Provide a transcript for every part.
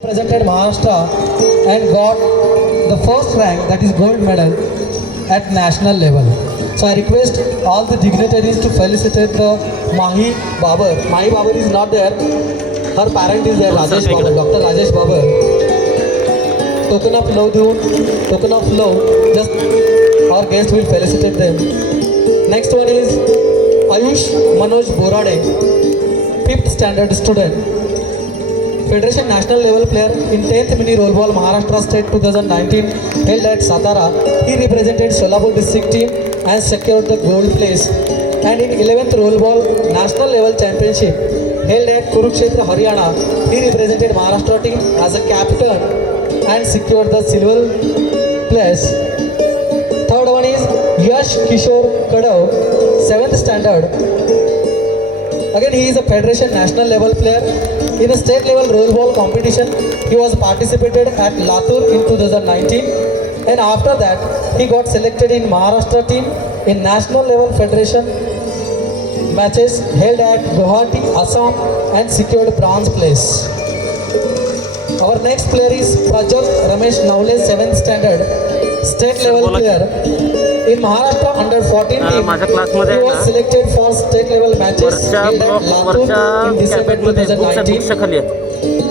Represented Maharashtra and got the first rank, that is gold medal at national level. So I request all the dignitaries to felicitate the Mahi Babar. Mahi Babar is not there. Her parent is there, Rajesh Babar, Dr. Rajesh Babar. Token of love, token of love. Just our guest will felicitate them. Next one is Ayush Manoj Borade, 5th standard student. Federation national level player in 10th mini roll ball Maharashtra State 2019 held at Satara. He represented Solapur district team and secured the gold place. And in 11th roll ball national level championship held at Kurukshetra, Haryana, he represented Maharashtra team as a captain and secured the silver place. Third one is Yash Kishore Kadav, 7th standard. Again, he is a Federation national level player. In a state level roll ball competition, he was participated at Latur in 2019, and after that, he got selected in Maharashtra team in national level federation matches held at Guwahati, Assam, and secured bronze place. Our next player is Prajot Ramesh Navle, 7th standard, state level player. In Maharashtra under 14 team, he was selected for state level matches held at Latur in December 2019.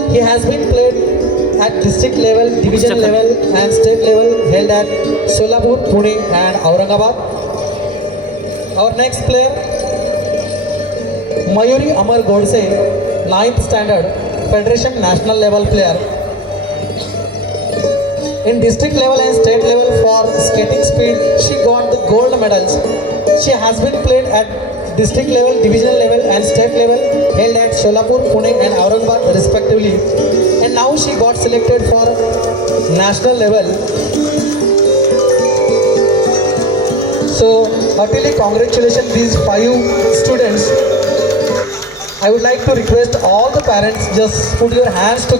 He has been played at district level, division level and state level held at Solapur, Pune and Aurangabad. Our next player, Mayuri Amar Godse, 9th standard, Federation national level player. In district level and state level for skating speed, she got the gold medals. She has been played at district level, division level and state level held at Solapur, Pune and Aurangabad respectively. And now she got selected for national level. So heartily congratulations these 5 students. I would like to request all the parents, just put your hands together.